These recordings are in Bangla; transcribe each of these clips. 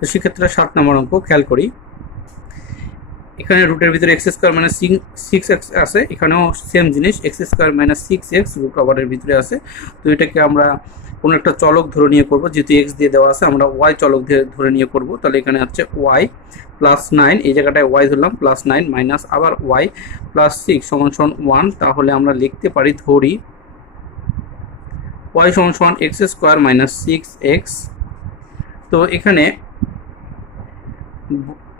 তো সেক্ষেত্রে 7 নম্বর অঙ্ক খেয়াল করি। এখানে রুটের ভিতরে এক্স স্কোয়ার মাইনাস 6x আছে, এখানেও সেম জিনিস x square minus 6x root ওভারের ভিতরে আছে। তো এটাকে আমরা কোনো একটা চলক ধরে নিয়ে করব, যেহেতু এক্স দিয়ে দেওয়া আছে আমরা ওয়াই চলক দিয়ে ধরে নিয়ে করব। তাহলে এখানে হচ্ছে ওয়াই প্লাস 9, এই জায়গাটায় ওয়াই ধরলাম প্লাস 9 মাইনাস আবার ওয়াই প্লাস 6 সমান 1। তাহলে আমরা লিখতে পারি, ধরি ওয়াই সমান এক্স স্কোয়ার মাইনাস 6x। তো এখানে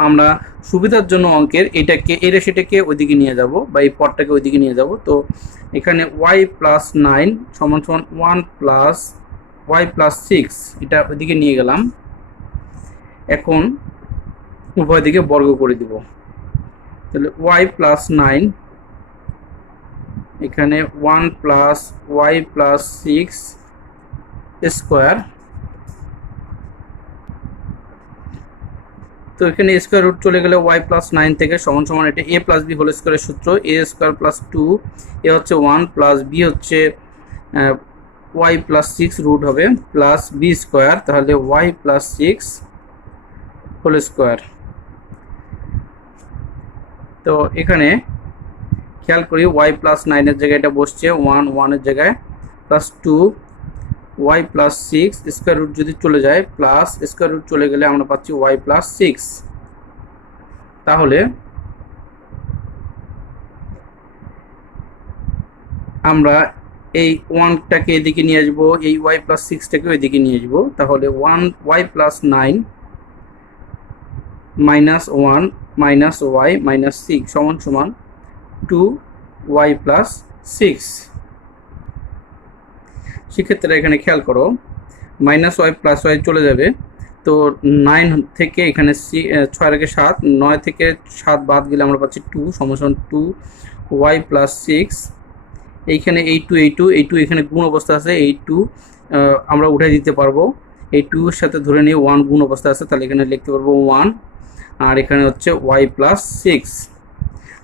আমরা সুবিধার জন্য অঙ্কের এটাকে সেটাকে ওইদিকে নিয়ে যাব, বা এই পদটাকে ওইদিকে নিয়ে যাব। তো এখানে ওয়াই প্লাস 9 সমান 1 প্লাস ওয়াই প্লাস 6, এটা ওইদিকে নিয়ে গেলাম। এখন উভয় দিকে বর্গ করে দিব। তাহলে ওয়াই প্লাস 9 এখানে 1 প্লাস ওয়াই প্লাস 6 স্কোয়ার। তো এখানে স্কোয়ার রুট চলে গেলে ওয়াই প্লাস 9 থেকে সমান এটা এ প্লাস বি হোল স্কোয়ারের সূত্র, এ স্কোয়ার প্লাস 2, এ হচ্ছে 1 প্লাস বি হচ্ছে ওয়াই প্লাস 6 রুট হবে প্লাস বি স্কোয়ার, তাহলে ওয়াই প্লাস 6 হোল স্কোয়ার। তো এখানে খেয়াল করি ওয়াই প্লাস 9-এর জায়গায় এটা বসছে 1-1-এর জায়গায়, plus 2 Y plus 6 square root যদি চলে যায় প্লাস স্কোয়ার রুট চলে গেলে আমরা পাচ্ছি ওয়াই প্লাস 6। তাহলে আমরা এই 1টাকে এদিকে নিয়ে আসবো, এই ওয়াই প্লাস 6টাকে ওইদিকে নিয়ে আসবো। তাহলে 1 Y plus 9 minus 1 minus Y minus 6 সমান 2 ওয়াই প্লাস 6। সেক্ষেত্রে এখানে খেয়াল করো মাইনাস ওয়াই প্লাস ওয়াই চলে যাবে। তো 9 থেকে এখানে 6 থেকে 7, 9 থেকে 7 বাদ গেলে আমরা পাচ্ছি 2 সমান 2 ওয়াই প্লাস 6। এইখানে এই 2 এখানে গুণ অবস্থা আছে, এই 2 আমরা উঠাই দিতে পারবো। এই 2 এর সাথে ধরে নিয়ে 1 গুণ অবস্থা আছে, তাহলে এখানে লিখতে পারবো 1, আর এখানে হচ্ছে ওয়াই প্লাস 6।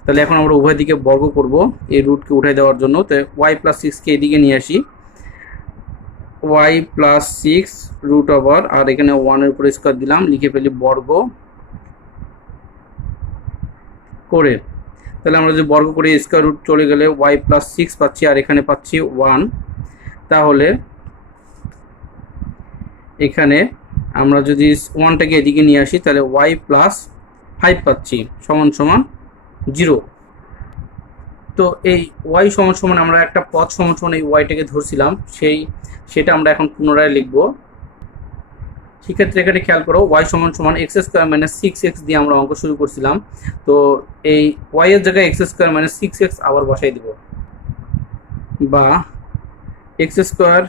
তাহলে এখন আমরা উভয় দিকে বর্গ করব এই রুটকে উঠাই দেওয়ার জন্য। তো ওয়াই প্লাস 6কে এদিকে নিয়ে আসি, ওয়াই প্লাস 6 রুট ওভার, আর এখানে 1-এর উপরে স্কোয়ার দিলাম, লিখে ফেলি বর্গ করে। তাহলে আমরা যদি বর্গ করে স্কোয়ার রুট চলে গেলে ওয়াই প্লাস 6 পাচ্ছি, আর এখানে পাচ্ছি 1। তাহলে এখানে আমরা যদি 1টাকে এদিকে নিয়ে আসি তাহলে ওয়াই প্লাস 5 পাচ্ছি সমান 0। তো এই ওয়াই সমান আমরা একটা পদ সমান এই ওয়াইটাকে ধরছিলাম, সেটা আমরা এখন পুনরায় লিখব। সেক্ষেত্রে এখানে খেয়াল করো ওয়াই সমান এক্স স্কোয়ার মাইনাস 6x দিয়ে আমরা অঙ্ক শুরু করছিলাম। তো এই ওয়াই এর জায়গায় এক্স স্কোয়ার মাইনাস 6x আবার বসাই দিব, বা x square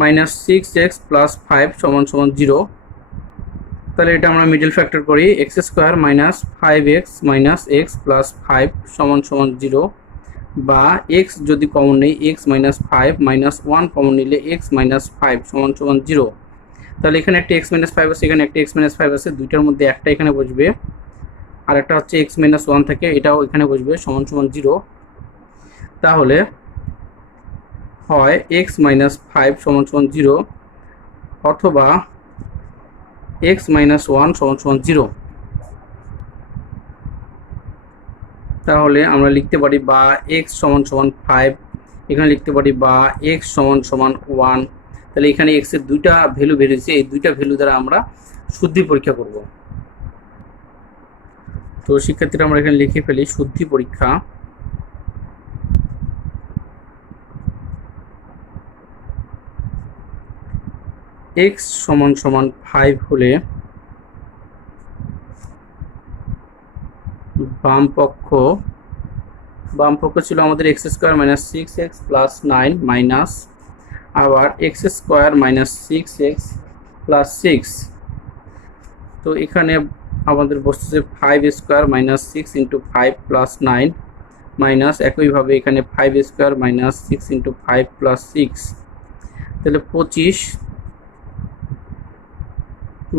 minus 6x plus 5 সমান 0। তাহলে এটা আমরা মিডল ফ্যাক্টর করি, x square minus 5x minus x plus 5 সমান 0, বা x যদি কমন নেই x মাইনাস 5 মাইনাস 1 কমন নিলে x মাইনাস 5 সমান 0। তাহলে এখানে একটা x মাইনাস 5 আছে, এখানে একটা x মাইনাস 5 আছে, দুইটার মধ্যে একটা এখানে বসবে, আর একটা হচ্ছে x মাইনাস 1 থাকে, এটাও এখানে বসবে সমান 0। তাহলে হয় x মাইনাস 5 সমান 0 অথবা x মাইনাস 1 সমান 0। তাহলে আমরা লিখতে পারি বা x সমান 5, এখানে লিখতে পারি বা x সমান 1। তাহলে এখানে x এর দুইটা ভ্যালু বেরিয়েছে, এই দুইটা ভ্যালু দ্বারা আমরা শুদ্ধি পরীক্ষা করব। তো শিক্ষার্থীরা আমরা এখানে লিখে ফেলি শুদ্ধি পরীক্ষা। x সমান 5 হলে বাম পক্ষ ছিল আমাদের x square minus 6x plus 9 minus আবার x square minus 6x plus 6। তো এখানে আমাদের বসতেছে 5 square minus 6 into 5 plus 9 minus একইভাবে এখানে 5 স্কোয়ার মাইনাস 6 ইন্টু 5 প্লাস 6। তাহলে 25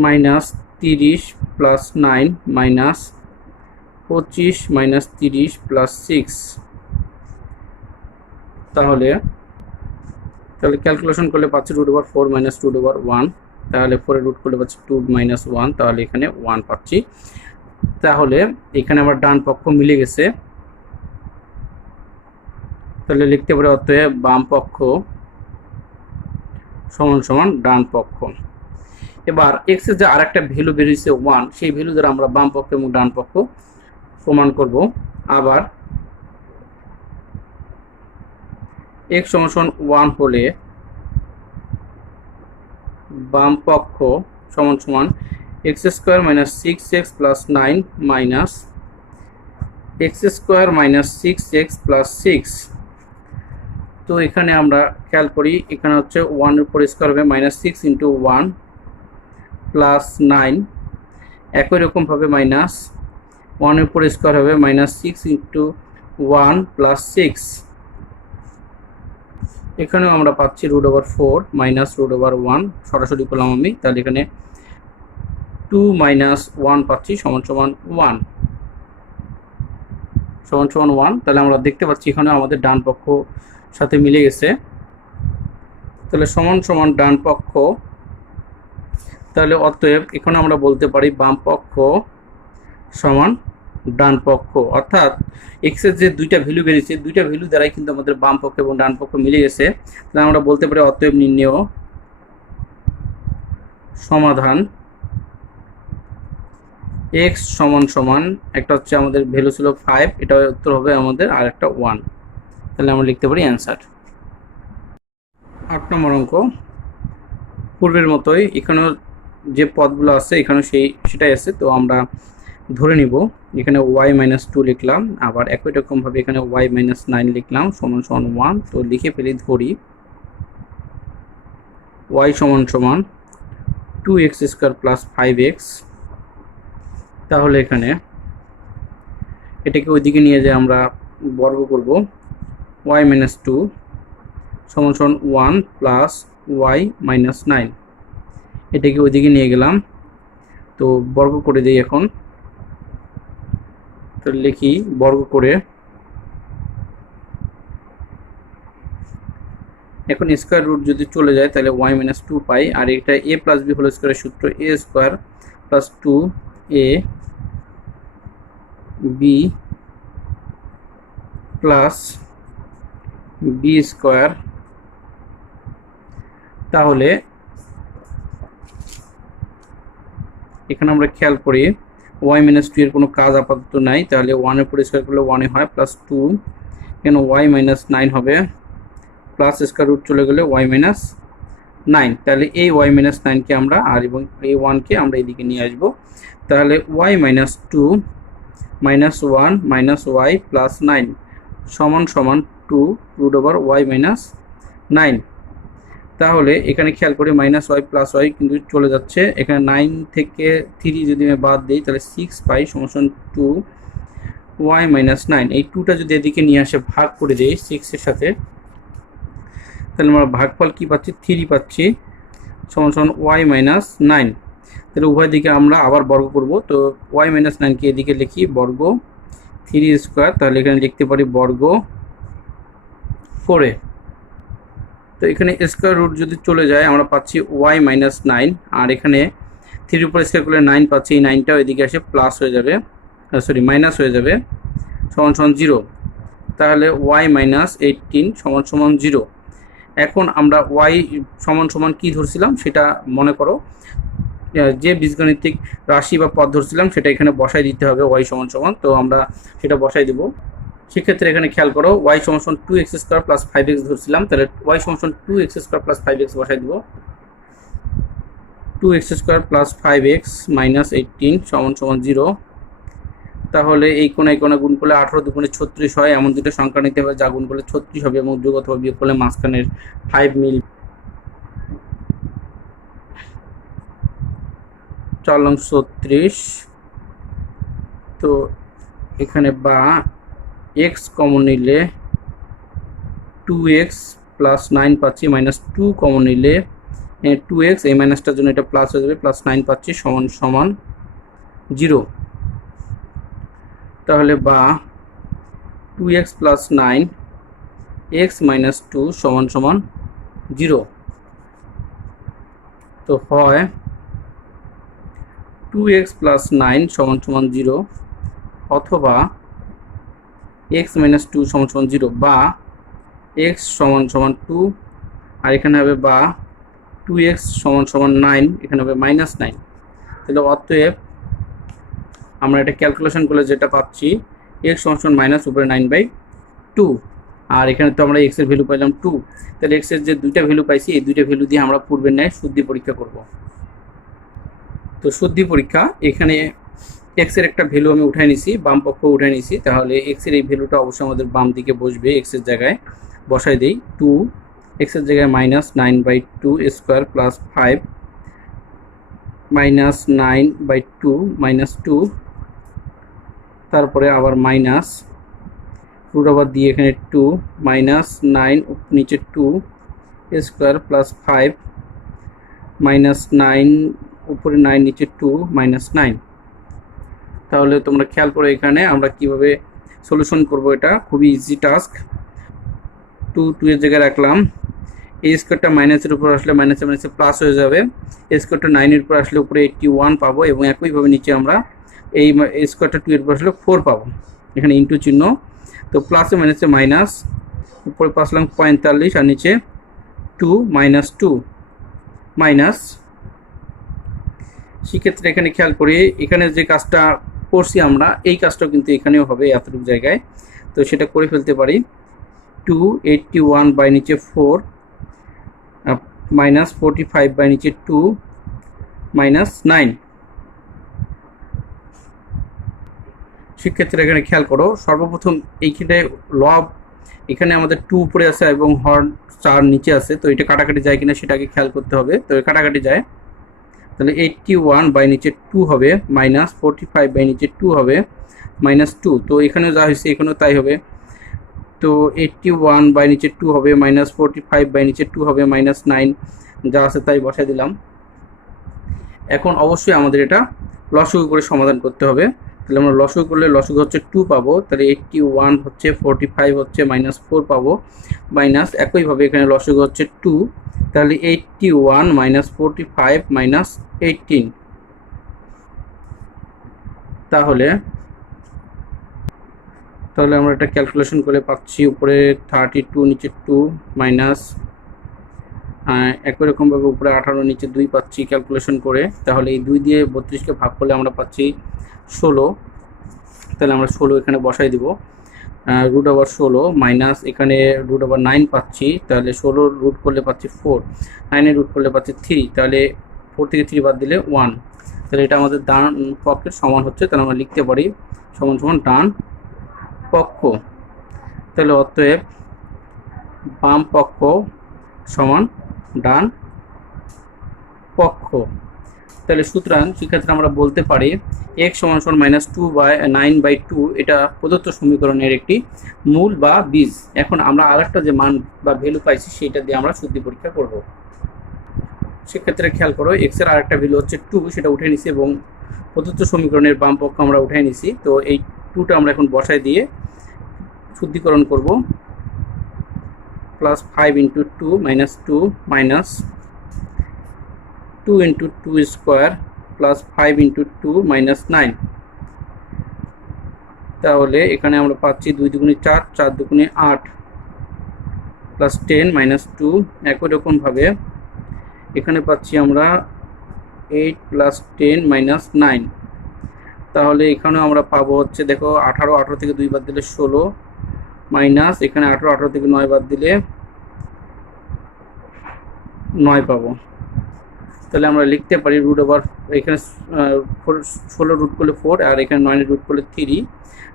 minus 30 plus 9 minus 25 minus 30 plus 6। তাহলে ক্যালকুলেশন করলে পাচ্ছি √4 মাইনাস √1। তাহলে 4 রুট করলে পাচ্ছি 2 মাইনাস 1, তাহলে এখানে 1 পাচ্ছি। তাহলে এখানে আমার ডান পক্ষ মিলে গেছে, তাহলে লিখতে পারি অতএব বাম পক্ষ সমান সমান ডান পক্ষ। এবার এক্স এর যে আরেকটা ভ্যালু বেরিয়েছে 1, সেই ভ্যালু দ্বারা আমরা বাম পক্ষ এবং ডান পক্ষ প্রমাণ করব। আবার x সমান সমান 1 হলে বাম পক্ষ সমান সমান x square minus 6x plus 9 minus x square minus 6x plus 6। তো এখানে আমরা খেয়াল করি, এখানে হচ্ছে 1 এর উপর স্কোয়ার হবে মাইনাস 6 ইন্টু 1 প্লাস 9, একই রকমভাবে মাইনাস 1 এর উপর স্কোয়ার হবে মাইনাস 6 ইন্টু 1 প্লাস 6। এখানেও আমরা পাচ্ছি root over 4 minus root over 1, সরাসরি করলাম আমি, তাহলে এখানে 2 মাইনাস 1 পাচ্ছি সমান সমান 1 সমান সমান 1। তাহলে আমরা দেখতে পাচ্ছি এখানে আমাদের ডান পক্ষ সাথে মিলে গেছে, তাহলে সমান সমান ডান পক্ষ। তাহলে অতএব এখানে আমরা বলতে পারি বাম পক্ষ সমান ডান পক্ষ, অর্থাৎ এক্স এর যে দুইটা ভ্যালু বেরিয়েছে, দুইটা ভ্যালু দ্বারাই কিন্তু আমাদের বাম পক্ষ এবং ডান পক্ষ মিলে গেছে। তাহলে আমরা বলতে পারি অতএব নির্ণেয় সমাধান এক্স সমান সমান, একটা হচ্ছে আমাদের ভ্যালু ছিল 5, এটা উত্তর হবে আমাদের, আর একটা 1। তাহলে আমরা লিখতে পারি অ্যান্সার। 8 নম্বর অঙ্ক পূর্বের মতোই, এখানেও যে পদগুলো আছে এখানেও সেটাই আছে, তো আমরা ধরে নিব এখানে y মাইনাস 2 লিখলাম, আবার একই রকমভাবে এখানে y মাইনাস 9 লিখলাম সমান সমান 1। তো লিখে ফেলি, ধরি y সমান সমান 2x স্কোয়ার প্লাস 5x। তাহলে এখানে এটাকে ওইদিকে নিয়ে যে আমরা বর্গ করব, y মাইনাস 2 সমান সমান 1 প্লাস y মাইনাস 9, এটাকে ওইদিকে নিয়ে গেলাম, তো বর্গ করে দিই এখন। তো লিখি বর্গ করে, এখন স্কোয়ার রুট যদি চলে যায় তাহলে y মাইনাস 2 পাই, আর এটা a প্লাস b হোল স্কোয়ারের সূত্র a square plus 2a b plus b square. তাহলে এখানে আমরা খেয়াল করি y মাইনাস 2 এর কোনো কাজ আপাতত নাই, তাহলে 1 এর উপর স্কোয়ার করলে 1 হয়, প্লাস 2 এখানে y মাইনাস 9 হবে, প্লাস স্কোয়ার রুট চলে গেলে y মাইনাস 9। তাহলে এই y মাইনাস 9কে আমরা আর এবং এই 1কে আমরা এদিকে নিয়ে আসব, তাহলে y minus 2 minus 1 minus y plus 9 সমান সমান 2 রুট ওভার y মাইনাস 9। তাহলে এখানে খেয়াল করি মাইনাস y প্লাস y কিন্তু চলে যাচ্ছে, এখানে 9 থেকে 3 যদি আমি বাদ দিই তাহলে 6 পাই সমান সমান 2 y মাইনাস 9। এই 2টা যদি এদিকে নিয়ে আসে ভাগ করে দিই 6 এর সাথে, তাহলে আমরা ভাগফল কি পাচ্ছি, 3 পাচ্ছি সমান সমান y মাইনাস 9। তাহলে উভয় দিকে আমরা আবার বর্গ করব, তো y মাইনাস 9কে এদিকে লিখি বর্গ 3 স্কোয়ার, তাহলে এখানে লিখতে পারি বর্গ 4। তো এখানে স্কোয়ার রুট যদি চলে যায় আমরা পাচ্ছি y মাইনাস 9, আর এখানে 3 উপর স্কোয়ার করলে 9 পাচ্ছি, এই 9টাও এদিকে এসে প্লাস হয়ে যাবে, সরি মাইনাস হয়ে যাবে সমান সমান 0। তাহলে y মাইনাস 18 সমান সমান 0। এখন আমরা y সমান সমান কি ধরছিলাম সেটা মনে করো, যে বীজগণিতিক রাশি বা পদ ধরছিলাম সেটা এখানে বসাই দিতে হবে y সমান সমান, তো আমরা সেটা বসাই দেব। সেক্ষেত্রে এখানে খেয়াল করো y সমান সমান 2x স্কোয়ার প্লাস 5x ধরছিলাম, তাহলে y সমান সমান 2x স্কোয়ার প্লাস 5x বসাই দেব, 2x square plus 5x minus 18 সমান সমান 0। তাহলে এই কোণায় কোণা গুণ করলে 18 দুগুণে 36 হয়, এমন দুটো সংখ্যা নিতে হবে যা গুণ করলে 36 হবে এবং যোগ অথবা বিয়োগ করলে মাঝখানের 5 মিল। 4 লং 36। তো এখানে বা x কমন নিলে 2x প্লাস 9 পাচ্ছি, মাইনাস 2 কমন নিলে 2x, এই মাইনাসটার জন্য এটা প্লাস হয়ে যাবে, প্লাস 9 পাচ্ছি সমান সমান 0। তাহলে বা 2x প্লাস 9 x মাইনাস 2 সমান সমান 0। তো হয় 2x প্লাস 9 সমান সমান 0, অথবা x মাইনাস 2 সমান সমান 0, বা x সমান সমান 2, আর এখানে হবে বা 2x সমান সমান 9, এখানে হবে মাইনাস 9। তাহলে অতএব আমরা এটা ক্যালকুলেশন করলে যেটা পাচ্ছি x সমান সমান মাইনাস উপরে 9/2, আর এখানে তো আমরা x এর ভ্যালু পাইলাম 2। তাহলে x এর যে দুইটা ভ্যালু পাইছি এই দুইটা ভ্যালু দিয়ে আমরা পূর্বের ন্যায় শুদ্ধি পরীক্ষা করব। তো শুদ্ধি পরীক্ষা, এখানে x এর একটা ভ্যালু আমি উঠাই নিছি, বাম পক্ষ উঠাই নিছি, তাহলে x এর এই ভ্যালুটা অবশ্যই আমাদের বাম দিকে বসবে। x এর জায়গায় বসাই দেই 2, x এর জায়গায় minus 9/2 square plus 5 minus 9/2 minus 2, তারপরে আবার মাইনাস রুট আবার দিয়ে এখানে 2 মাইনাস 9 নিচে 2 স্কোয়ার প্লাস 5 মাইনাস 9 উপরে 9 নিচে 2 মাইনাস 9। তাহলে তোমরা খেয়াল করো এখানে আমরা কিভাবে সলিউশন করব। এটা খুবই ইজি টাস্ক। 2 এর জায়গায় রাখলাম, এই স্কোয়ারটা মাইনাসের উপর আসলে মাইনাসে মাইনাসে প্লাস হয়ে যাবে, এই স্কোয়ারটা 9 এর উপর আসলে উপরে 81 পাবো, এবং একইভাবে নিচে আমরা এই স্কোয়ারটা 2 এর উপর আসলে 4 পাবো, এখানে ইন্টু চিহ্ন। তো প্লাসে মাইনাসে মাইনাস, উপরে পাসলাম 45 আর নিচে 2 মাইনাস 2 মাইনাস। সেক্ষেত্রে এখানে খেয়াল করি এখানে যে কাজটা করছি আমরা এই কাজটাও কিন্তু এখানেও হবে এতটুকু জায়গায়, তো সেটা করে ফেলতে পারি। 281 বাই নিচে 4 মাইনাস 45 বাই নিচে 2 মাইনাস 9। সেক্ষেত্রে এখানে খেয়াল করো সর্বপ্রথম এইখানে লব, এখানে আমাদের 2 উপরে আছে এবং হর 4 নিচে আছে, তো এটা কাটাকাটি যায় কিনা সেটাকে খেয়াল করতে হবে। তো কাটাকাটি যায়, তাহলে 81 বাই নিচে 2 হবে মাইনাস 45 বাই নিচে 2 হবে মাইনাস 2। তো এখানেও যা হয়েছে এখানেও তাই হবে। তো 81 বাই নিচে 2 হবে মাইনাস 45 বাই নিচে 2 হবে মাইনাস 9, যা আছে তাই বসাই দিলাম। এখন অবশ্যই আমাদের এটা লসাগু করে সমাধান করতে হবে। তাহলে আমরা লসাগু করলে লসাগু হচ্ছে 2 পাবো, তাহলে 81 হচ্ছে 45 হচ্ছে মাইনাস 4 পাবো, মাইনাস একইভাবে এখানে লসাগু হচ্ছে 2, তাহলে 81 মাইনাস 45 মাইনাস 18। তাহলে আমরা এটা ক্যালকুলেশন করে পাচ্ছি উপরে 32 নিচে 2 মাইনাস একই রকমভাবে উপরে 18 নিচে 2 পাচ্ছি ক্যালকুলেশন করে। তাহলে এই 2 দিয়ে 32কে ভাগ করলে আমরা পাচ্ছি 16, তাহলে আমরা 16 এখানে বসাই দিব। রুট ওভার 16 মাইনাস এখানে রুট ওভার 9 পাচ্ছি, তাহলে 16 রুট করলে পাচ্ছি 4, 9 রুট করলে পাচ্ছি 3, তাহলে 4 থেকে 3 বাদ দিলে 1। তাহলে এটা আমাদের ডান পক্ষের সমান হচ্ছে, তাহলে আমরা লিখতে পারি সমান সমান ডান পক্ষ। তাহলে অতএব বাম পক্ষ সমান ডান পক্ষ। তাহলে সুতরাং সেক্ষেত্রে আমরা বলতে পারি x সমান সমান মাইনাস 9/2 এটা প্রদত্ত সমীকরণের একটি মূল বা বীজ। এখন আমরা আরেকটা যে মান বা ভ্যালু পাইছি সেটা দিয়ে আমরা শুদ্ধি পরীক্ষা করব। সেক্ষেত্রে খেয়াল করো x এর আরেকটা ভ্যালু হচ্ছে 2, সেটা উঠে নিছি এবং প্রদত্ত সমীকরণের বাম পক্ষ আমরা উঠে নিছি। তো এই 2টা আমরা এখন বসায় দিয়ে শুদ্ধিকরণ করব। Plus 5 into 2 minus 2 minus 2 into 2 square plus 5 into 2 minus 9। তাহলে এখানে আমরা পাচ্ছি 2 দুগুণে 4, 4 দুগুণে 8 প্লাস 10 মাইনাস 2। একই রকমভাবে এখানে পাচ্ছি আমরা 8 প্লাস 10 মাইনাস 9। তাহলে এখানেও আমরা পাবো হচ্ছে দেখো 18 থেকে 2 বাদ দিলে 16 মাইনাস এখানে 18 থেকে 9 বাদ দিলে 9 পাবো। তাহলে আমরা লিখতে পারি রুট ওভার এখানে 16 রুট করলে 4 আর এখানে 9 রুট করলে 3,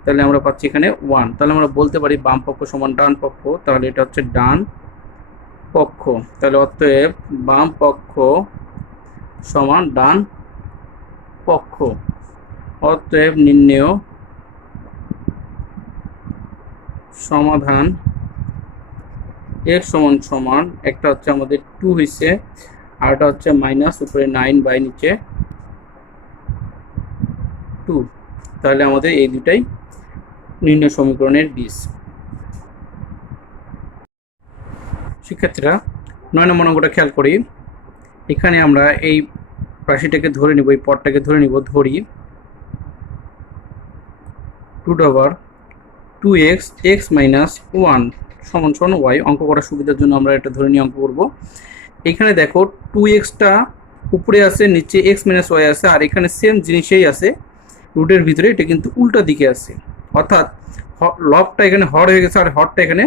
তাহলে আমরা পাচ্ছি এখানে 1। তাহলে আমরা বলতে পারি বাম পক্ষ সমান ডান পক্ষ, তাহলে এটা হচ্ছে ডান পক্ষ। তাহলে অতএব বাম পক্ষ সমান ডান পক্ষ। অতএব নির্ণেয় সমাধান x সমান সমান একটা হচ্ছে আমাদের 2 হয়েছে, আর এটা হচ্ছে মাইনাস উপরে 9 বাই নিচে 2। তাহলে আমাদের এই দুটাই নির্ণয় সমীকরণের বীজ। শিক্ষার্থীরা 9 নম্বর অঙ্কটা খেয়াল করি। এখানে আমরা এই রাশিটাকে ধরে নিব, এই পদটাকে ধরে নিব, ধরি √2x x মাইনাস 1 সমান সমান y। অঙ্ক করার সুবিধার জন্য আমরা এটা ধরে নিয়ে অঙ্ক করব। এখানে দেখো 2xটা উপরে আছে, নিচে x মাইনাস y আছে, আর এখানে সেম জিনিসই আছে রুটের ভিতরে, এটা কিন্তু উল্টা দিকে আছে, অর্থাৎ লবটা এখানে হর হয়ে গেছে আর হরটা এখানে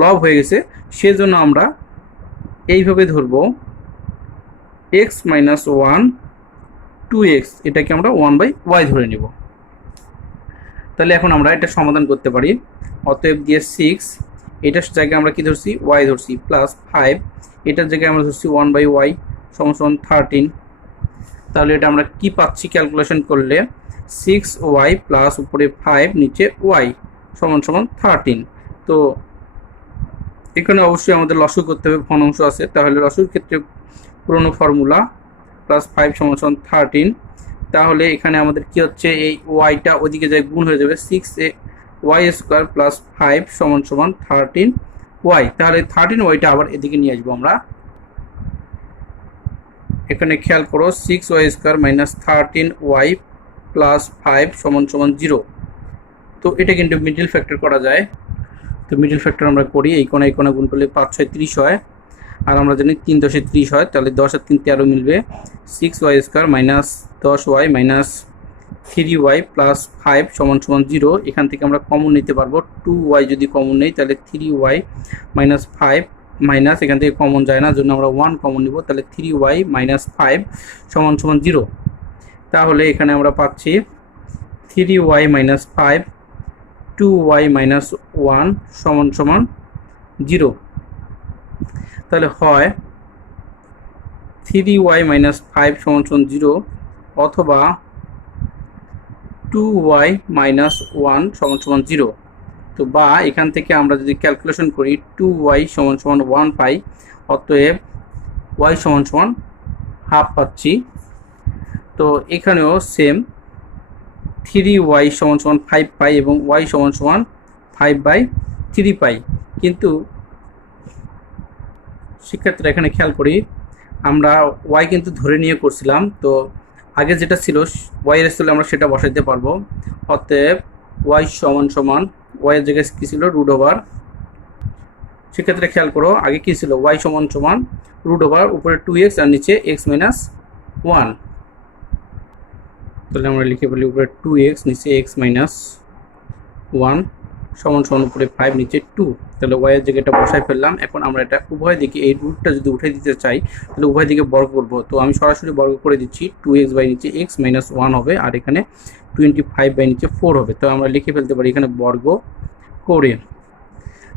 লব হয়ে গেছে। সেজন্য আমরা এইভাবে ধরবো x মাইনাস 1 2x, এটাকে আমরা 1/y ধরে নিব। তাহলে এখন আমরা এটা সমাধান করতে পারি। অতএব দিয়ে 6, এটার জায়গায় আমরা কি ধরছি, y ধরছি, প্লাস 5, এটার জায়গায় আমরা ধরছি 1/y সমান সমান 13। তাহলে এটা আমরা কি পাচ্ছি ক্যালকুলেশন করলে, 6y প্লাস উপরে 5 নিচে y সমান সমান 13। তো এখানে অবশ্যই আমাদের লসগু করতে হবে, ভগ্নাংশ আছে, তাহলে লসগুর ক্ষেত্রে পুরনো ফর্মুলা প্লাস 5 সমান সমান 13। তাহলে এখানে আমাদের কি হচ্ছে, এই ওয়াইটা ওইদিকে যায় গুণ হয়ে যাবে, 6y² প্লাস 5 সমান সমান 13y। তাহলে 13yটা আবার এদিকে নিয়ে আসবো আমরা। এখানে খেয়াল করো, 6y² মাইনাস 13y প্লাস 5 সমান সমান 0। তো এটা কিন্তু মিডল ফ্যাক্টর করা যায়। তো মিডল ফ্যাক্টর আমরা করি, এই কোণা গুণ করলে 5 6 30 হয়, আর আমরা জানি 3 10 30 হয়, তাহলে 10 আর 3 13 মিলবে। 6y² minus 10y minus 3y plus 5 সমান সমান 0। এখান থেকে আমরা কমন নিতে পারবো, 2y যদি কমন নেই তাহলে 3y মাইনাস 5 মাইনাস, এখান থেকে কমন যায় না, জন্য আমরা 1 কমন নিব, তাহলে 3y মাইনাস 5 সমান সমান 0। তাহলে এখানে আমরা পাচ্ছি 3y মাইনাস 5 2y মাইনাস 1 সমান সমান 0। তাহলে হয় 3y মাইনাস 5 সমান সমান 0 অথবা 2y মাইনাস 1 সমান সমান 0। তো বা এখান থেকে আমরা যদি ক্যালকুলেশন করি 2y সমান সমান 1 পাই, অতএব y সমান সমান হাফ পাচ্ছি। তো এখানেও সেম 3y সমান সমান 5 পাই এবং y সমান সমান 5/3 পাই। কিন্তু শিক্ষার্থীরা এখানে খেয়াল করি, আমরা y কিন্তু ধরে নিয়ে করছিলাম, তো আগে যেটা ছিল y এর স্থলে আমরা সেটা বসাইতে পারবো। অতএব y সমান সমান, y এর জায়গায় কী ছিল, √, শিক্ষার্থীরা খেয়াল করো আগে কী ছিল, y সমান সমান √, উপরে 2x আর নিচে x মাইনাস 1। তাহলে আমরা লিখে ফেলি উপরে 2x নিচে x মাইনাস 1 সমান সমান উপরে 5 নিচে 2। তাহলে y এর জায়গাটা বসাই ফেললাম। এখন আমরা এটা উভয় দিকে, এই রুটটা যদি উঠে দিতে চাই তাহলে উভয় দিকে বর্গ করব। তো আমি সরাসরি বর্গ করে দিচ্ছি, 2x বাই নিচে x মাইনাস 1 হবে, আর এখানে 25 বাই নিচে 4 হবে। তো আমরা লিখে ফেলতে পারি এখানে বর্গ করে।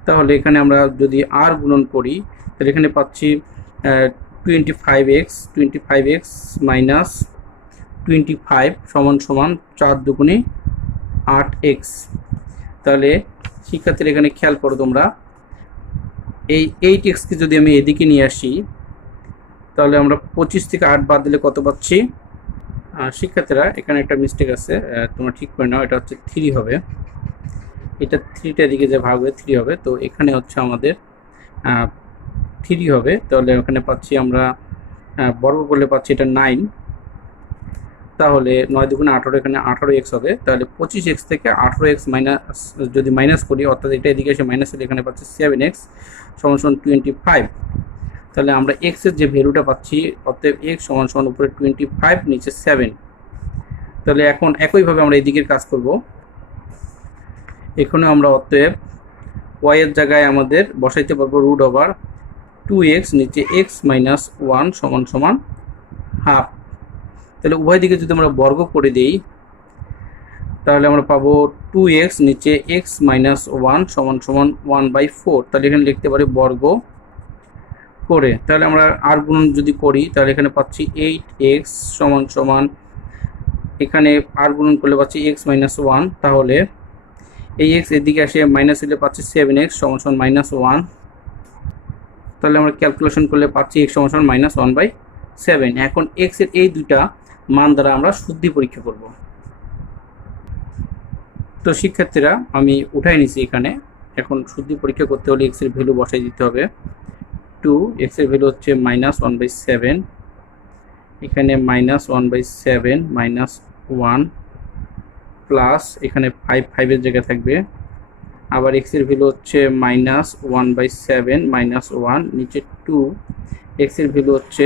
তাহলে এখানে আমরা যদি আর গুণন করি তাহলে এখানে পাচ্ছি 25x মাইনাস 25 সমান সমান 4 দুগুণে 8x। তাহলে শিক্ষার্থীরা এখানে খেয়াল করো তোমরা, এই 8xকে যদি আমি এদিকে নিয়ে আসি তাহলে আমরা 25 থেকে 8 বাদ দিলে কত পাচ্ছি। শিক্ষার্থীরা এখানে একটা মিস্টেক আছে, তোমরা ঠিক করে নাও, এটা হচ্ছে 3 হবে, এটা 3টা এদিকে যে ভাগ হবে 3 হবে। তো এখানে হচ্ছে আমাদের 3 হবে। তাহলে ওখানে পাচ্ছি আমরা বর্গ করলে পাচ্ছি এটা 9। তাহলে 9 দুগুণে 18, এখানে 18x হবে। তাহলে 25x থেকে 18x মাইনাস যদি মাইনাস করি, অর্থাৎ এটা এদিকে এসে মাইনাস হলে এখানে পাচ্ছি 7x সমান সমান 25। তাহলে আমরা x এর যে ভ্যালুটা পাচ্ছি, অতএব x সমান সমান উপরে 25 নিচে 7। তাহলে এখন একইভাবে আমরা এদিকের কাজ করব। এখানে আমরা অতএব y এর জায়গায় আমাদের বসাইতে পারবো √2x নিচে x মাইনাস 1 সমান সমান হাফ। তাহলে উভয় দিকে যদি আমরা বর্গ করে দিই তাহলে আমরা পাবো 2x নিচে x মাইনাস 1 সমান সমান 1/4। তাহলে এখানে লিখতে পারি বর্গ করে। তাহলে আমরা আর গুণন যদি করি তাহলে এখানে পাচ্ছি 8x সমান সমান, এখানে আর গুণন করলে পাচ্ছি x মাইনাস 1। তাহলে এই x এদিকে আসে মাইনাস হলে পাচ্ছি 7x সমান সমান -1। তাহলে আমরা ক্যালকুলেশন করলে পাচ্ছি x সমান সমান -1/7। এখন x এর এই দুইটা মান দ্বারা আমরা শুদ্ধি পরীক্ষা করব। তো শিক্ষার্থীরা আমি উঠাই নিছি এখানে। এখন শুদ্ধি পরীক্ষা করতে হলে x এর ভ্যালু বসাই দিতে হবে। 2x এর ভ্যালু হচ্ছে -1/7 এখানে -1/7 -1 প্লাস এখানে 5 5-এর জায়গায় থাকবে। আবার x এর ভ্যালু হচ্ছে -1/7 -1, নিচে 2, x এর ভ্যালু হচ্ছে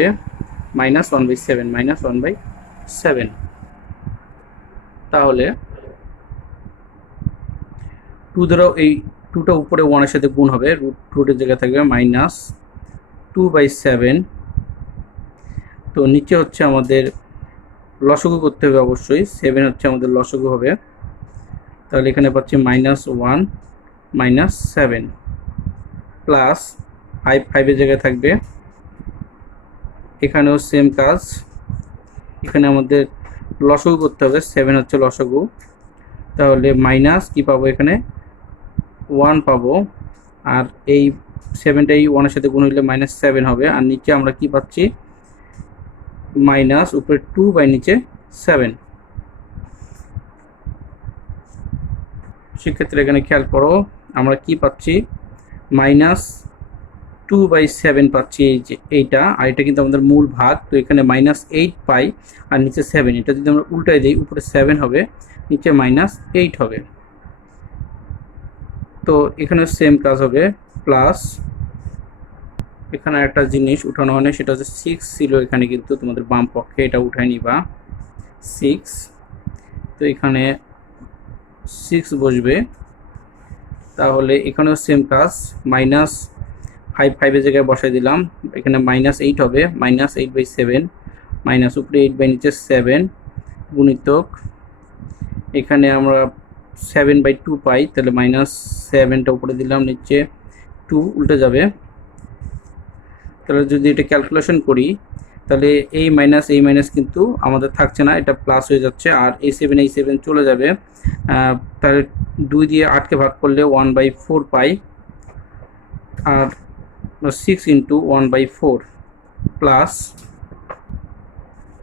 -1/7 -1/7। তাহলে 2 দ্বারাও এই 2টা উপরে 1 এর সাথে গুণ হবে, রুটের জায়গায় থাকবে -2/7। তো নিচে হচ্ছে আমাদের লসাগু করতে হবে, অবশ্যই 7 হচ্ছে আমাদের লসাগু হবে। তাহলে এখানে পাচ্ছি -1 -7 প্লাস 5 5-এর জায়গায় থাকবে। এখানেও সেম কাজ, এখানে আমাদের লসাগু করতে হবে, 7 হচ্ছে লসাগু। তাহলে মাইনাস কি পাবো, এখানে 1 পাবো, আর এই 7টাই 1-এর সাথে গুণ হইলে -7 হবে। আর নিচে আমরা কি পাচ্ছি, মাইনাস উপরে 2 বাই নিচে 7। সেক্ষেত্রে এখানে খেয়াল করো আমরা কি পাচ্ছি, -2/7 পাচ্ছি, এই যে এইটা, আর এটা কিন্তু আমাদের মূল ভাগ। তো এখানে -8 পাই আর নিচে 7, এটা যদি আমরা উল্টাই দিই উপরে 7 হবে, নিচে -8 হবে। তো এখানে সেম কাজ হবে, প্লাস এখানে একটা জিনিস উঠানো হয়, সেটা হচ্ছে 6 ছিল এখানে, কিন্তু তোমাদের বাম পক্ষে এটা উঠাই নিবা 6। তো এখানে 6 বসবে। তাহলে এখানেও সেম কাজ, -5 5-এর জায়গায় বসাই দিলাম, এখানে -8 হবে, -8/7 মাইনাস উপরে 8 বাই নিচে 7 গুণিতক এখানে আমরা 7/2 পাই, তাহলে -7টা উপরে দিলাম, নিচে 2 উল্টে যাবে। তাহলে যদি এটা ক্যালকুলেশন করি, তাহলে এই মাইনাস কিন্তু আমাদের থাকছে না, এটা প্লাস হয়ে যাচ্ছে, আর এই 7 চলে যাবে। তাহলে 2 দিয়ে 8কে ভাগ করলে 1/4 পাই, আর 6 × 1/4 প্লাস,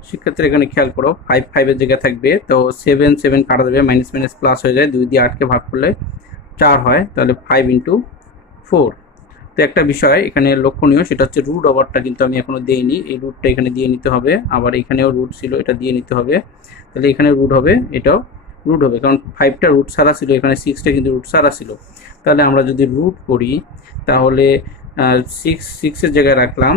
সেক্ষেত্রে এখানে খেয়াল করো 5 5-এর জায়গায় থাকবে, তো 7 7 কাটা যাবে, মাইনাস প্লাস হয়ে যায়, 2 দিয়ে 8কে ভাগ করলে 4 হয়, তাহলে 5 × 4। তো একটা বিষয় এখানে লক্ষণীয়, সেটা হচ্ছে রুট ওভারটা কিন্তু আমি এখনো দেইনি, এই রুটটা এখানে দিয়ে নিতে হবে, আবার এখানেও রুট ছিল, এটা দিয়ে নিতে হবে। তাহলে এখানে রুট হবে, এটাও রুট হবে, কারণ 5টা রুট ছাড়া ছিল, এখানে 6টা কিন্তু রুট ছাড়া ছিল। তাহলে আমরা যদি রুট করি, তাহলে 6 এর জায়গায় রাখলাম,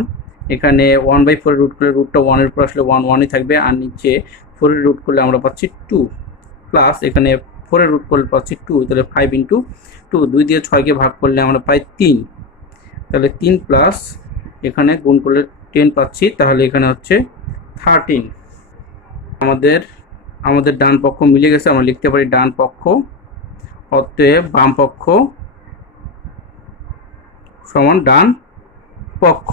এখানে 1/4 রুট করলে রুটটা 1-এর উপর আসলে 1 1ই থাকবে, আর নিচে 4-এর রুট করলে আমরা পাচ্ছি 2, প্লাস এখানে 4-এর রুট করলে পাচ্ছি 2, তাহলে 5 × 2, 2 দিয়ে 6কে ভাগ করলে আমরা পাই 3, তাহলে 3 প্লাস এখানে গুণ করলে 10 পাচ্ছি, তাহলে এখানে হচ্ছে 13। আমাদের ডান পক্ষ মিলে গেছে, আমরা লিখতে পারি ডান পক্ষ অতএব বাম পক্ষ সমান ডান পক্ষ।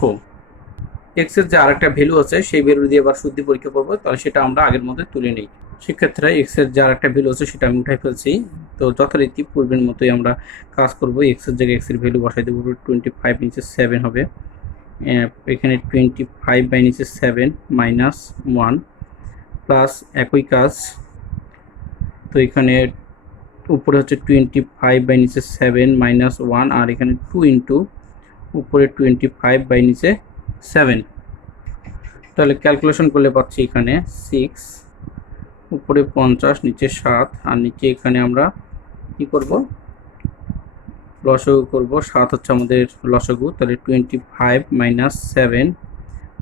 x এর যে আরেকটা ভ্যালু আছে, সেই ভ্যালু দিয়ে আবার শুদ্ধি পরীক্ষা করবো, তাহলে সেটা আমরা আগের মধ্যে তুলে নিই। সেক্ষেত্রে x এর যে আরেকটা ভ্যালু আছে সেটা আমি উঠাই ফেলছি। তো যথারীতি পূর্বের মতোই আমরা কাজ করব, x এর জায়গায় x এর ভ্যালু বসাই দেবো, 25 নিচে 7 হবে, এখানে 25 বাই নিচে 7 -1 প্লাস একই কাজ। তো এখানে উপরে হচ্ছে 25 বাই নিচে 7 -1, আর এখানে 2 × উপরে 25 বাই নিচে 7। তাহলে ক্যালকুলেশন করলে পাচ্ছি এখানে 6, উপরে 50, নিচে 7, আর নিচে এখানে আমরা কি করব, লসাগু করব। 7 হচ্ছে আমাদের লসাগু, তাহলে 25 - 7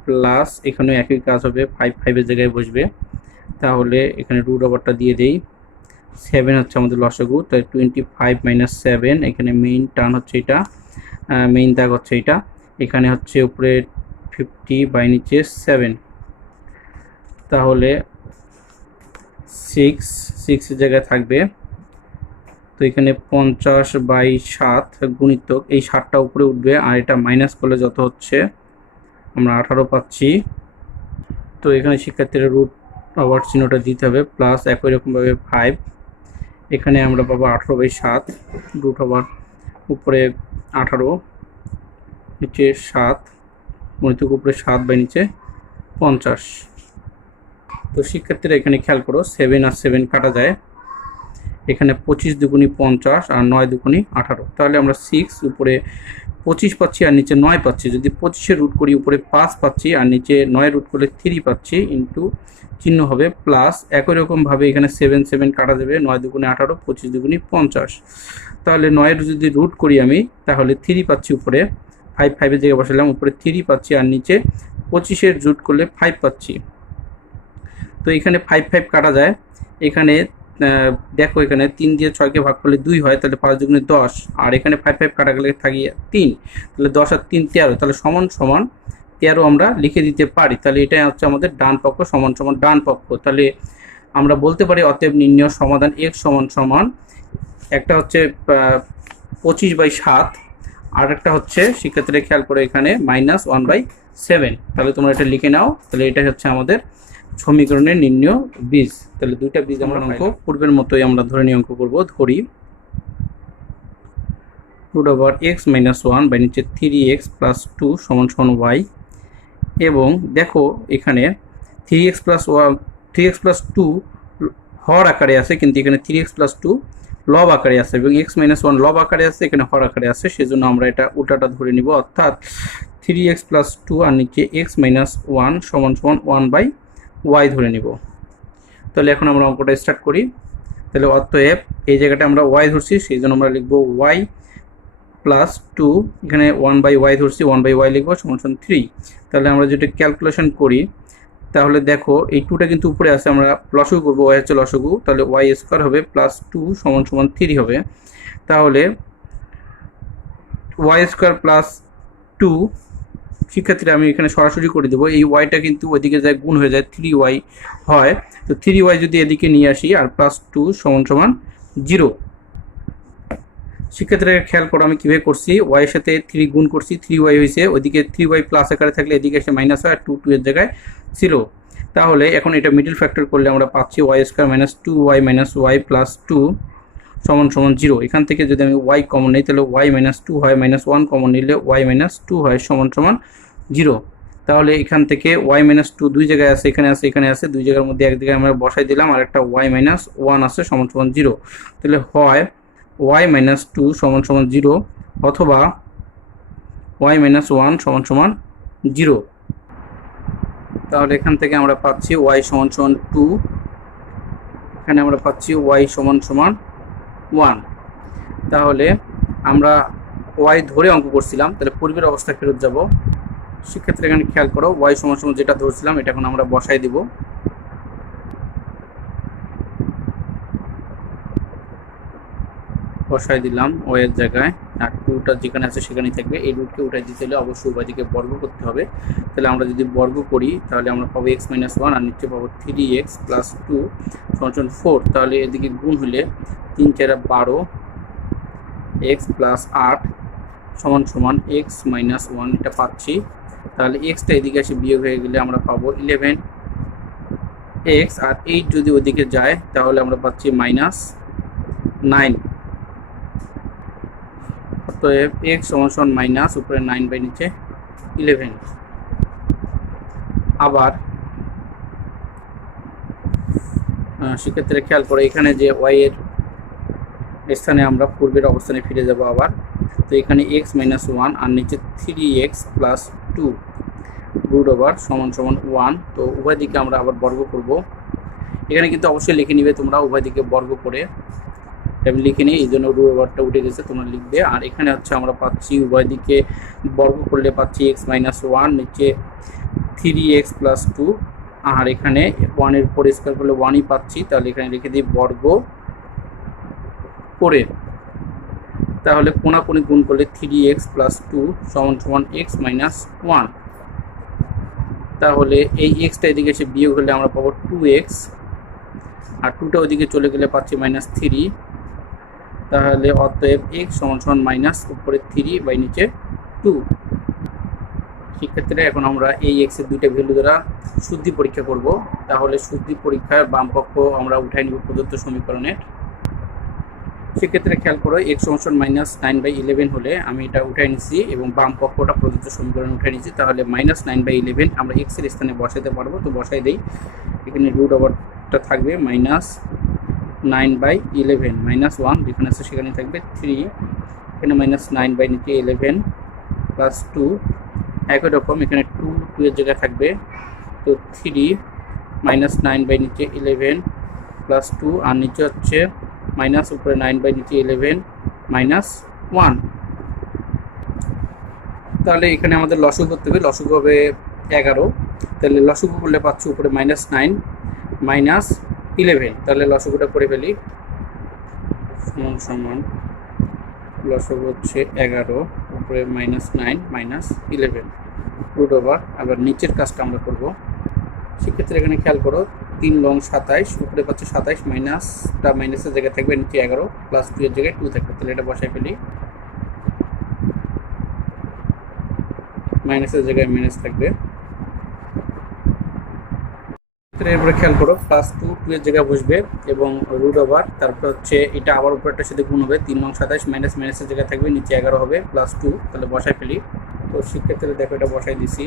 প্লাস এখানেও একই কাজ হবে, 5 5-এর জায়গায় বসবে। তাহলে এখানে রুট ওভারটা দিয়ে দেই, 7 হচ্ছে আমাদের লসাগু, তাই 25 - 7, এখানে মেইন টার্ন হচ্ছে এটা, মেইন দাগ হচ্ছে এটা, এখানে হচ্ছে উপরে 50 বাই নিচে 7, তাহলে 6 এর জায়গায় থাকবে। তো এখানে 50/7 গুণিতক এই 7টা উপরে উঠবে, আর এটা মাইনাস করলে যত হচ্ছে আমরা 18 পাচ্ছি। তো এখানে শিক্ষার্থীরা রুট ওভার চিহ্নটা দিতে হবে, প্লাস একই রকমভাবে 5, এখানে আমরা পাবো 18/7, রুট ওভার উপরে 18 নিচে 7 গুণিতক উপরে 7 বাই নিচে 50। তো শিক্ষার্থীরা এখানে খেয়াল করো, 7 আর 7 কাটা যায়, এখানে 25 × 2 = 50 আর 9 × 2 = 18। তাহলে আমরা 6 উপরে 25 পাচ্ছি আর নিচে 9 পাচ্ছি। যদি 25-এর রুট করি উপরে 5 পাচ্ছি আর নিচে 9 রুট করলে 3 পাচ্ছি, ইন্টু চিহ্ন হবে প্লাস। একই রকমভাবে এখানে 7 7 কাটা যাবে, 9 দুগুণে 18, 25 দুগুণে 50। তাহলে 9-এর যদি রুট করি আমি তাহলে 3 পাচ্ছি উপরে, 5 5-এর জায়গায় বসালাম, উপরে 3 পাচ্ছি আর নিচে 25-এর রুট করলে 5 পাচ্ছি। তো এখানে 5 5 কাটা যায়। এখানে দেখো এখানে 3 দিয়ে 6-কে ভাগ করলে 2 হয়, তাহলে 5 দুগুণে 10, আর এখানে 5 5 কাটা গেলে থাকি 3, তাহলে 10 আর 3 13, তাহলে সমান সমান 13 আমরা লিখে দিতে পারি। তাহলে এটাই হচ্ছে আমাদের ডান পক্ষ সমান সমান ডান পক্ষ। তাহলে আমরা বলতে পারি অতএব নির্ণয় সমাধান x সমান সমান, একটা হচ্ছে 25/7, আর একটা হচ্ছে সেক্ষেত্রে খেয়াল করে এখানে -1/7। তাহলে তোমরা এটা লিখে নাও। তাহলে এটা হচ্ছে আমাদের সমীকরণের নির্ণয় বীজ। তাহলে দুইটা বীজ আমরা অঙ্ক পূর্বের মতোই আমরা ধরে নিয়ে অঙ্ক করব। ধরি √x-1 বাই নিচে 3x + 2 সমান সমান y, এবং দেখো এখানে 3x + 2 হর আকারে আছে, কিন্তু এখানে 3x + 2 লব আকারে আছে, এবং x-1 লব আকারে আছে, এখানে হর আকারে আছে। সেজন্য আমরা এটা উল্টাটা ধরে নিব, অর্থাৎ 3x + 2 আর নিচে x-1 সমান সমান 1/y ধরে নিব। তাহলে এখন আমরা অঙ্কটা স্টার্ট করি। তাহলে অতএব এই জায়গাটা আমরা y ধরছি, সেই জন্য আমরা লিখব y + 2, এখানে 1/y ধরছি, 1/y লিখব সমান সমান 3। তাহলে আমরা যদি ক্যালকুলেশন করি তাহলে দেখো এই 2টা কিন্তু উপরে আছে, আমরা লসাগু করব, y হচ্ছে লসাগু, তাহলে y² হবে +2 সমান সমান 3 হবে। তাহলে y² + 2, শিক্ষার্থীরা আমি এখানে সরাসরি করে দেবো। এই ওয়াইটা কিন্তু ওইদিকে যায় গুণ হয়ে যায়, 3y হয়। তো 3y যদি এদিকে নিয়ে আসি আর +2 সমান সমান 0। শিক্ষার্থীরা খেয়াল করো আমি কীভাবে করছি, ওয়াইয়ের সাথে 3 গুণ করছি, 3y হয়েছে, ওইদিকে 3y প্লাস আকারে থাকলে এদিকে এসে মাইনাস হয়, আর 2 এর জায়গায় ছিল। তাহলে এখন এটা মিডল ফ্যাক্টর করলে আমরা পাচ্ছি y² - 2y - y + 2 সমান সমান 0। এখান থেকে যদি আমি y কমন নিই তাহলে y - 2 হয়, -1 কমন নিলে y - 2 হয় সমান সমান 0। তাহলে এখান থেকে y - 2 দুই জায়গায় আছে, এখানে আছে, এখানে আছে, দুই জায়গার মধ্যে এক জায়গায় আমরা বসাই দিলাম, আর একটা y - 1 আছে সমান সমান 0। তাহলে হয় y - 2 সমান সমান 0, অথবা y - 1 সমান সমান 0। তাহলে এখান থেকে আমরা পাচ্ছি y সমান সমান 2, এখানে আমরা পাচ্ছি y সমান সমান 1। তাহলে আমরা y ধরে অঙ্ক করছিলাম, তাহলে পূর্বের অবস্থায় ফেরত যাব। সেক্ষেত্রে এখানে খেয়াল করো y সমান সমান যেটা ধরছিলাম এটা এখন আমরা বসাই দিব। বসাই দিলাম y এর জায়গায়, আর 2টা যেখানে আছে সেখানেই থাকবে। এই রুটকে উঠাই দিতে হলে অবশ্যই উভয় দিকে বর্গ করতে হবে। তাহলে আমরা যদি বর্গ করি তাহলে আমরা পাবো x-1 আর নিচে পাবো 3x + 2 সমান সমান 4। তাহলে এদিকে গুণ হলে 3 4 12, x + 8 সমান সমান x-1, এটা পাচ্ছি। তাহলে এক্সটা এদিকে এসে বিয়োগ হয়ে গেলে আমরা পাবো 11x, আর 8 যদি ওদিকে যায় তাহলে আমরা পাচ্ছি -9। তো x সমান সমান মাইনাস উপরে 9 বাই নিচে 11। আবার সেক্ষেত্রে খেয়াল করে এখানে যে y এর স্থানে আমরা পূর্বের অবস্থানে ফিরে যাব আবার। তো এখানে x-1 আর নিচে 3x + 2 √ সমান সমান 1। তো উভয় দিকে আমরা আবার বর্গ করব। এখানে কিন্তু অবশ্যই লিখে নিবে তোমরা উভয় দিকে বর্গ করে, আমি লিখে নিই, এই জন্য √টা উঠে গেছে, তোমরা লিখবে। আর এখানে হচ্ছে আমরা পাচ্ছি উভয় দিকে বর্গ করলে পাচ্ছি x-1, নিচে 3x + 2, আর এখানে 1 এর উপর স্কয়ার করলে 1ই পাচ্ছি। তাহলে এখানে লিখে দিই বর্গ করে। তাহলে কোণাকুণি গুণ করলে 3x + 2 সমান সমান x-1। তাহলে এই এক্সটা এদিকে এসে বিয়োগ হলে আমরা পাবো 2x, আর 2টা ওইদিকে চলে গেলে পাচ্ছি -3। তাহলে অতএব x সমান সমান মাইনাস উপরে 3 বাই নিচে 2। সেক্ষেত্রে এখন আমরা এই x এর দুইটা ভ্যালু দ্বারা শুদ্ধি পরীক্ষা করব। তাহলে শুদ্ধি পরীক্ষার বাম পক্ষ আমরা উঠাই নিব প্রদত্ত সমীকরণে। সেক্ষেত্রে খেয়াল করো x সমান সমান -9/11 হলে আমি এটা উঠাই নিছি এবং বাম পক্ষটা প্রদত্ত সমীকরণে উঠাই নিছি। তাহলে -9/11 আমরা x এর স্থানে বসাতে পারবো। তো বসাই দেই, এখানে √টা থাকবে -9/11, -1 যেখানে আছে সেখানে থাকবে 3, এখানে -9 বাই নিচে 11 প্লাস টু, একই রকম এখানে টু টু এর জায়গায় থাকবে, তো 3 মাইনাস 9 বাই নিচে 11 প্লাস টু, আর নিচে হচ্ছে মাইনাস উপরে 9 বাই নিচে 11 মাইনাস 1। তাহলে এখানে আমাদের লসগু করতে হবে, লসগু হবে 11, তাহলে লসগু করলে পাচ্ছি উপরে মাইনাস 9 মাইনাস 11, তাহলে লসগুটা করে ফেলি, সমান সমান লসগু হচ্ছে 11 উপরে মাইনাস 9 মাইনাস 11 রুট ওভার। আবার নিচের কাজটা আমরা করব, সেক্ষেত্রে এখানে খেয়াল করো 3 লং 27, উপরে পাচ্ছে 27, মাইনাসটা মাইনাসের জায়গায় থাকবে, নিচে 11 প্লাস 2 এর জায়গায় 2 থাকবে, তাহলে এটা বসাই ফেলি, মাইনাসের জায়গায় মাইনাস থাকবে। এরপরে খেয়াল করো প্লাস 2 2 এর জায়গায় বসবে এবং রুট ওভার, তারপর হচ্ছে এটা আবার উপরেরটার সাথে গুণ হবে, 3 লং 27 মাইনাস মাইনাসের জায়গায় থাকবে, নিচে 11 হবে প্লাস 2, তাহলে বসাই ফেলি। তো সেক্ষেত্রে দেখো এটা বসাই দিছি,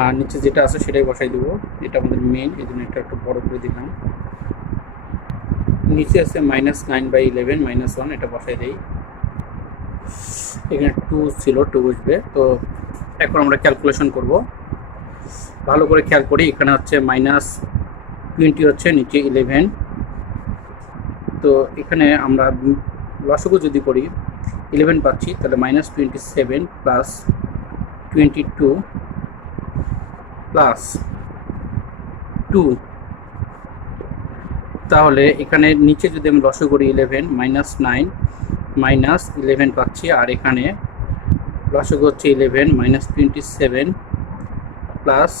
আর নিচে যেটা আছে সেটাই বসাই দেবো, এটা আমাদের মেন, এই জন্য এটা একটু বড় করে দিলাম। নিচে আছে মাইনাস 9 বাই 11 মাইনাস 1, এটা বসাই দেই, এখানে 2 ছিল 2 বসবে। তো এখন আমরা ক্যালকুলেশন করব, ভালো করে খেয়াল করি, এখানে হচ্ছে মাইনাস 20 হচ্ছে, নিচে 11, তো এখানে আমরা লসগু যদি করি 11 পাচ্ছি, তাহলে মাইনাস 27 প্লাস 22 প্লাস 2, তাহলে এখানে নিচে যদি আমি লসগু করি 11 মাইনাস 9 মাইনাস 11 পাচ্ছি, আর এখানে লসগু হচ্ছে 11 মাইনাস 27 প্লাস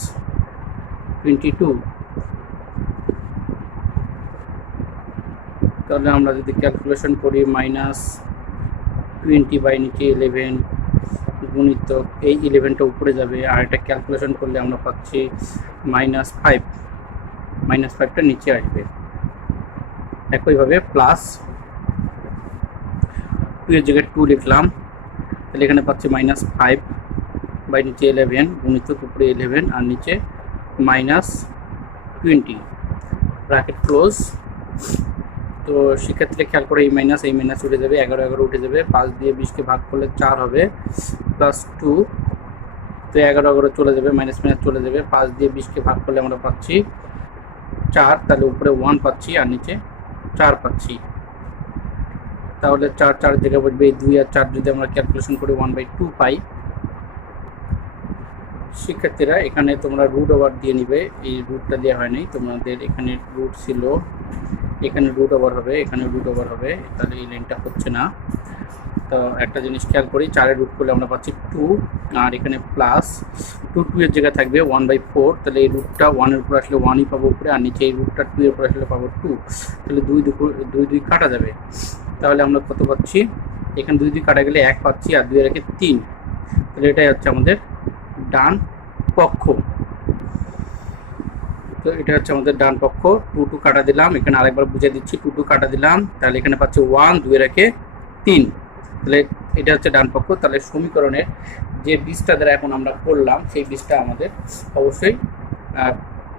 22, তাহলে আমরা যদি ক্যালকুলেশন করি মাইনাস 20 বাই নিচে 11 গুণিত এই 11টা উপরে যাবে, আর এটা ক্যালকুলেশন করলে আমরা পাচ্ছি মাইনাস 5, মাইনাস 5টা নিচে আসবে। একইভাবে প্লাস 2 এর জায়গায় 2 লিখলাম, তাহলে এখানে পাচ্ছি মাইনাস 5 বাই নিচে 11 গুণিত উপরে 11 আর নিচে মাইনাস 20, ব্র্যাকেট ক্লোজ। তো সেক্ষেত্রে খেয়াল করে এই মাইনাস উঠে যাবে, 11 11 উঠে যাবে, 5 দিয়ে 20কে ভাগ করলে 4 হবে, প্লাস 2, তো 11 11 চলে যাবে, মাইনাস মাইনাস চলে যাবে, 5 দিয়ে 20কে ভাগ করলে আমরা পাচ্ছি 4, তাহলে উপরে 1 পাচ্ছি আর নিচে 4 পাচ্ছি, তাহলে 4 4 জায়গায় বসবে, এই 2 আর 4 যদি আমরা ক্যালকুলেশন করি 1/2 পাই। শিক্ষার্থীরা এখানে তোমরা রুট ওভার দিয়ে নিবে, এই রুটটা দেওয়া হয়নি তোমাদের, এখানে রুট ছিল, এখানে রুট ওভার হবে, এখানে রুট ওভার হবে, তাহলে এই লাইনটা হচ্ছে না। তো একটা জিনিস খেয়াল করি, 4 রুট করলে আমরা পাচ্ছি 2, আর এখানে প্লাস 2 2 এর জায়গায় থাকবে 1/4, তাহলে এই রুটটা 1 এর উপর আসলে 1ই পাবো উপরে, আর নিচে এই রুটটা 2 এর উপর আসলে পাবো 2, তাহলে 2 2 কাটা যাবে, তাহলে আমরা কত পাচ্ছি, এখানে 2 2 কাটা গেলে 1 পাচ্ছি, আর 2 এর একে 3, তাহলে এটাই হচ্ছে আমাদের ডান পক্ষ। তো এটা হচ্ছে আমাদের ডান পক্ষ, 2 2 কাটা দিলাম, এখানে আরেকবার বুঝিয়ে দিচ্ছি, 2 2 কাটা দিলাম, তাহলে এখানে পাচ্ছি 1, 2 এর একে 3, তাহলে এটা হচ্ছে ডান পক্ষ। তাহলে সমীকরণের যে বীজটা দ্বারা এখন আমরা করলাম সেই বীজটা আমাদের অবশ্যই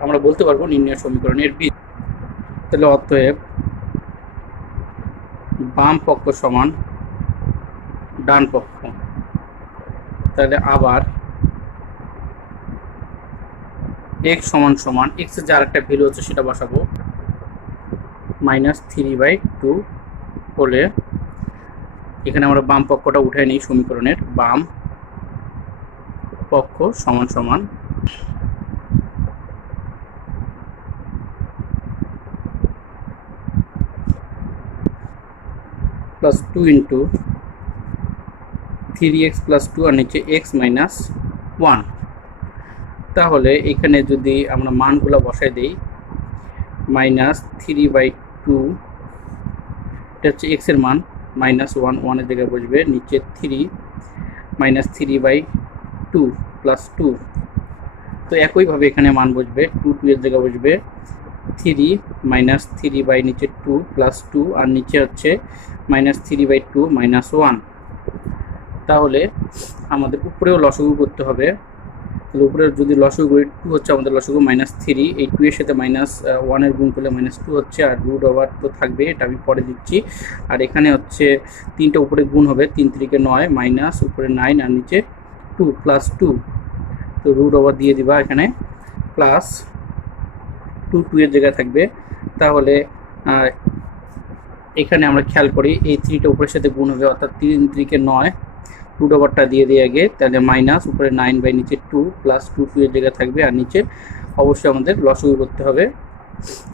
আমরা বলতে পারবো নির্ণয় সমীকরণের বীজ। তাহলে অতএব বাম পক্ষ সমান ডান পক্ষ, তাহলে আবার x সমান সমান x এর যে আরেকটা ভ্যালু হচ্ছে সেটা বসাবো, -3/2 হলে এখানে আমরা বাম পক্ষটা উঠাই নিই, সমীকরণের বাম পক্ষ সমান সমান +2 ইন্টু 3x + 2 আর নিচে x - 1। তাহলে এখানে যদি আমরা মানগুলো বসাই দেই, -3/2 এটা হচ্ছে x এর মান, -1 1 এর জায়গায় বসবে, নিচে 3 -3/2 + 2, তো একইভাবে এখানে মান বসবে, 2 2 এর জায়গায় বসবে 3 -3 বাই নিচে 2 + 2 আর নিচে হচ্ছে -3/2 -1। তাহলে আমাদের উপরেও লসগু করতে হবে, তাহলে উপরে যদি লসগু করি 2 হচ্ছে আমাদের লসগু -3, এই 2 এর সাথে -1 এর গুণ করলে -2 হচ্ছে, আর রুট ওভার তো থাকবে, এটা আমি পরে দিচ্ছি। আর এখানে হচ্ছে 3টা উপরে গুণ হবে, 3 3 9 মাইনাস উপরে 9 আর নিচে টু প্লাস টু, তো রুট ওভার দিয়ে দিবা এখানে প্লাস টু, টু এর জায়গায় থাকবে। তাহলে এখানে আমরা খেয়াল করি এই থ্রিটা উপরের সাথে গুণ হবে, অর্থাৎ 3 3 9, রুট ওভারটা দিয়ে দিয়ে আগে, তাহলে মাইনাস উপরে 9 বাই নিচে 2 প্লাস 2, 2 এর জায়গায় থাকবে। আর নিচে অবশ্যই আমাদের লসাগু করতে হবে,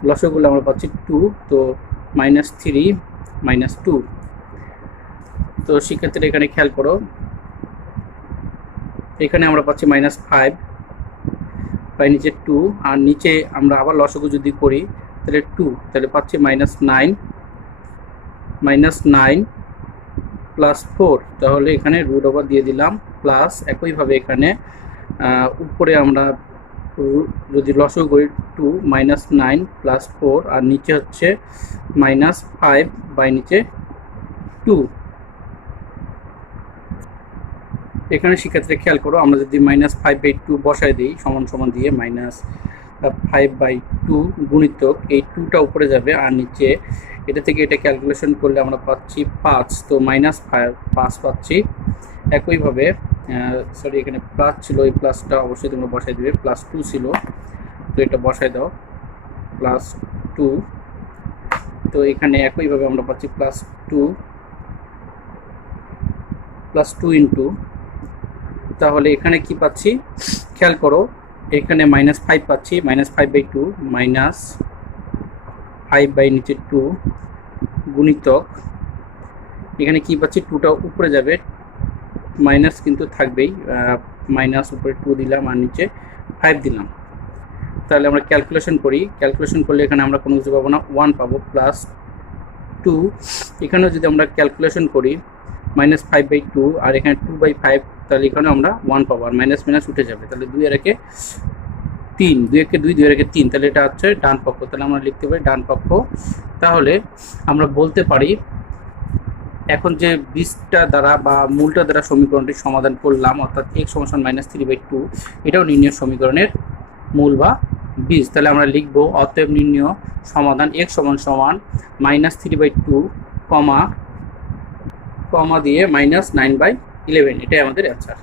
লসাগুলো আমরা পাচ্ছি 2, তো -3 -2। তো সেক্ষেত্রে এখানে খেয়াল করো, এখানে আমরা পাচ্ছি -5 বাই নিচে 2, আর নিচে আমরা আবার লসাগু যদি করি তাহলে 2, তাহলে পাচ্ছি -9 প্লাস 4, তাহলে এখানে রুট ওভার দিয়ে দিলাম প্লাস। একইভাবে এখানে উপরে আমরা যদি লসাগু করি 2 -9 প্লাস 4, আর নিচে হচ্ছে -5 বাই নিচে 2। এখানে সেক্ষেত্রে খেয়াল করো, আমরা যদি -5/2 বসায় দিই সমান সমান দিয়ে -5/2 গুণিতক এই 2টা উপরে যাবে, আর নিচে এটা থেকে এটা ক্যালকুলেশন করলে আমরা পাচ্ছি 5, তো -5 পাচ্ছি। একইভাবে সরি এখানে প্লাস ছিল, এই প্লাসটা অবশ্যই তোমরা বসাই দেবে, +2 ছিল, তো এটা বসাই দাও +2। তো এখানে একইভাবে আমরা পাচ্ছি +2 ইন্টু, তাহলে এখানে কি পাচ্ছি খেয়াল করো, এখানে -5 পাচ্ছি, -5/2 -5 বাই নিচে 2 গুণিতক এখানে কি পাচ্ছি 2টা উপরে যাবে, মাইনাস কিন্তু থাকবেই, মাইনাস উপরে 2 দিলাম আর নিচে 5 দিলাম। তাহলে আমরা ক্যালকুলেশন করি, ক্যালকুলেশন করলে এখানে আমরা কোনো কিছু পাবো না, 1 পাবো +2। এখানেও যদি আমরা ক্যালকুলেশন করি -5/2 আর এখানে 2/5, তাহলে এখানে আমরা 1 পাবো, আর মাইনাস মাইনাস উঠে যাবে, তাহলে 2 এর একে 3, 2 একে 2, 2 এর একে 3, তাহলে এটা হচ্ছে ডান পক্ষ, তাহলে আমরা লিখতে পারি ডান পক্ষ। তাহলে আমরা বলতে পারি এখন যে বীজটা দ্বারা বা মূলটা দ্বারা সমীকরণটি সমাধান করলাম, অর্থাৎ x -3/2, এটাও নির্ণয় সমীকরণের মূল বা বীজ। তাহলে আমরা লিখবো অতএব নির্ণয় সমাধান x -3/2 কমা দিয়ে -9/11, এটাই আমাদের অ্যান্সার।